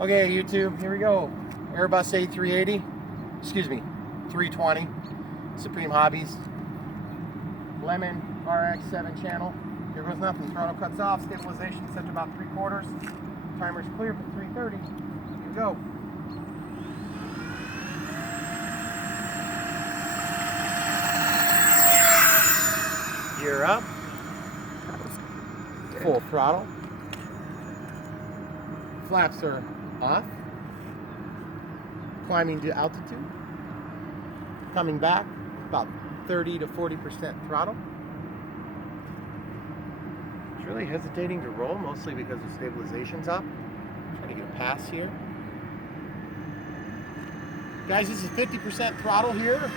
Okay, YouTube, here we go. Airbus A380, excuse me, 320, Supreme-Hobbies, Lemon RX7 channel. Here goes nothing. Throttle cuts off, stabilization set to about 3/4. Timer's clear for 3:30. Here we go. Gear up. Full throttle. Flaps are off. Climbing to altitude. Coming back about 30 to 40% throttle. It's really hesitating to roll, mostly because the stabilization's up. Trying to get a pass here. Guys, this is 50% throttle here.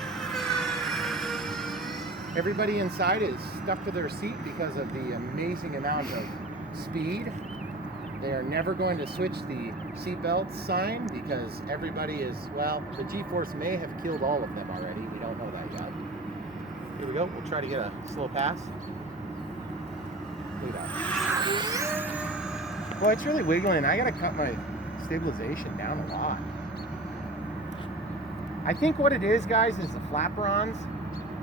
Everybody inside is stuck to their seat because of the amazing amount of speed. They are never going to switch the seatbelt sign because everybody is, well, the G-force may have killed all of them already. We don't know that yet. Here we go. We'll try to get a slow pass. Look at that. Well, it's really wiggling. I got to cut my stabilization down a lot. I think what it is, guys, is the flaperons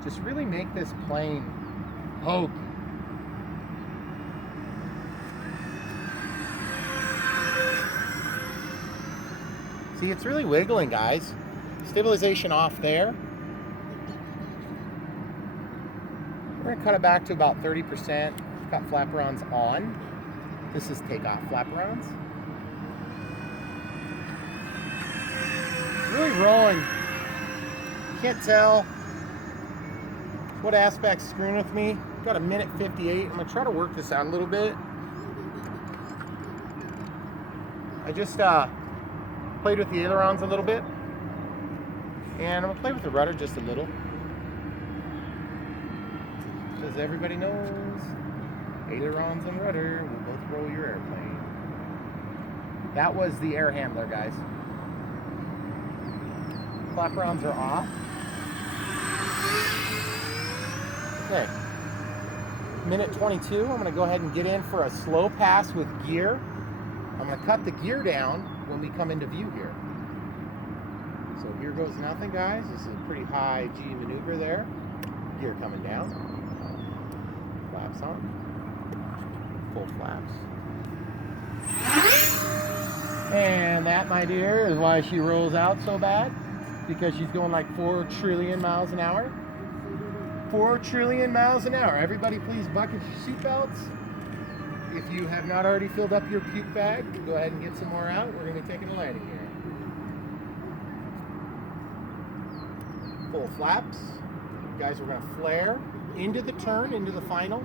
just really make this plane hokey. See, it's really wiggling, guys. Stabilization off there. We're gonna cut it back to about 30%. Got flaperons on. This is takeoff flaperons. Really rolling. Can't tell what aspect's screwing with me. Got a minute 58. I'm gonna try to work this out a little bit. I just played with the ailerons a little bit, and I'm gonna play with the rudder just a little, because everybody knows ailerons and rudder will both roll your airplane. That was the air handler, guys. Flaperons are off. Okay, minute 22. I'm gonna go ahead and get in for a slow pass with gear. I'm gonna cut the gear down when we come into view here. So here goes nothing, guys. This is a pretty high G maneuver there. Gear coming down. Flaps on. Full flaps. And that, my dear, is why she rolls out so bad. Because she's going like 4 trillion miles an hour. 4 trillion miles an hour. Everybody please buckle your seatbelts. If you have not already filled up your puke bag, go ahead and get some more out. We're going to be taking a landing here. Full flaps. Guys, we're going to flare into the turn, into the final.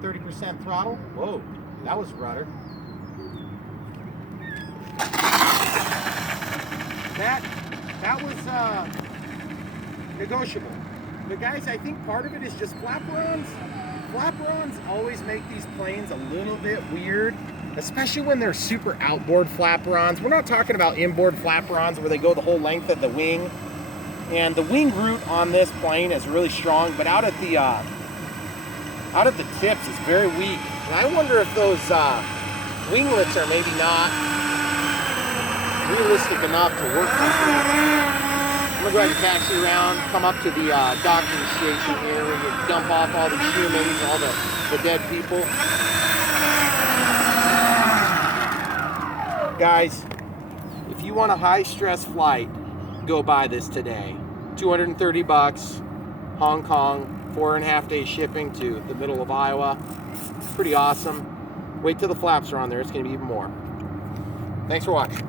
30% throttle. Whoa, that was rudder. That was negotiable. But guys, I think part of it is just flaperons. Flaperons always make these planes a little bit weird, especially when they're super outboard flaperons. We're not talking about inboard flaperons where they go the whole length of the wing. And the wing root on this plane is really strong, but out at the tips is very weak. And I wonder if those winglets are maybe not realistic enough to work properly. I'm gonna go ahead and taxi around, come up to the docking station here where you dump off all the humans, all the dead people. Guys, if you want a high stress flight, go buy this today. $230, Hong Kong, 4.5 day shipping to the middle of Iowa. Pretty awesome. Wait till the flaps are on there, it's gonna be even more. Thanks for watching.